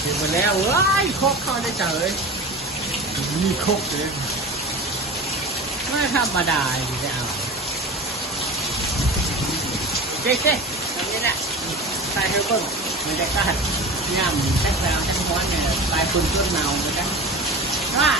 เห็นมาแล้วเอ้ยครบเข้าได้เจอเลยมีครบเลยไม่ธรรมดาอยู่แล้วเจ๊เจ๊ตรงนี้แหละใส่เฮลเบิ้งบรรยากาศย่ำแท็กแซวแท็กม้อนเนี่ยปลายคุณต้นเมาเหมือนกันว่า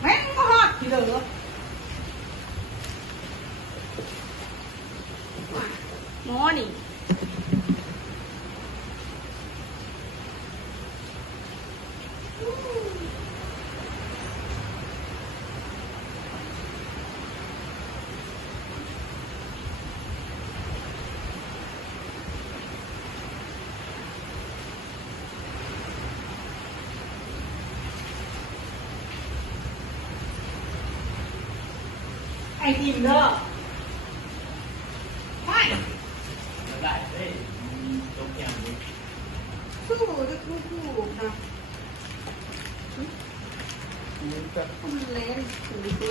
แม่งก็ฮอดทีเดียว หมอนี่ ไอ้ทีมเด้อไม่ ได้เฮ้ยตกอย่างนี้ สู้จะคู่คู่นะมันจะคุณเล่นคุณดูดี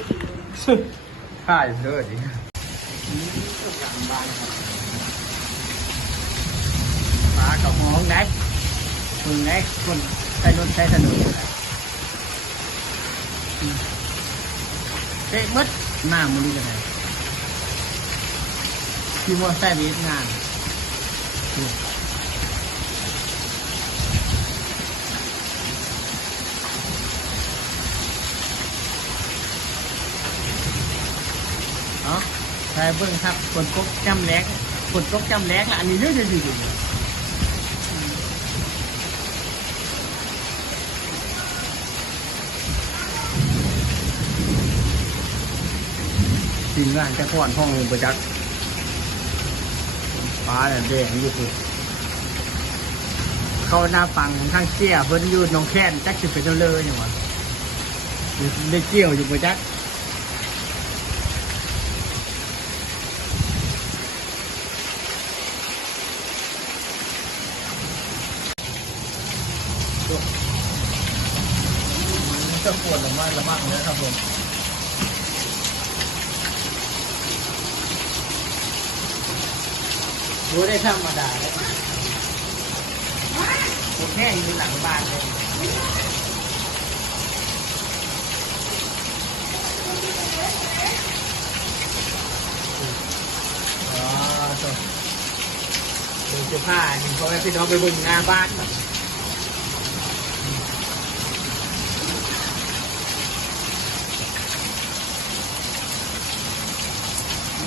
ถ่ายเด้อดิตกอย่างบ้านครับปลากับหองได้คุณได้คนใช้รถใช้ถนนเตะมัดหน้ามันนี่กันไหนที่ว่าใช้เวทงาน เนาะ ใช่เบิ้งครับฝนตกจำแรกฝนตกจำแรกละอันนี้เยอะๆอยู่ทีมงานจะขอนห้องลงไปจักฟ้าเนี่ยแดงอยู่คือเขาหน้าฟังทางเชี่ยเพิ่นอยู่น้องแค้นจักสิเป็นเจ้าเลยอย่างวะได้เกี่ยวอยู่ไปจักษ์ จะปวดหรือไม่ละมั่งเลยครับผมรู้ได้ธรรมดาเลยผมแค่อยู่หลังบ้านเลยอ๋อจบเดี๋ยวจะพาเห็นพ่อแม่พี่น้องไปเบิ่งหน้าบ้านก่อน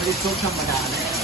ไม่ได้ซุบธรรมดาเลย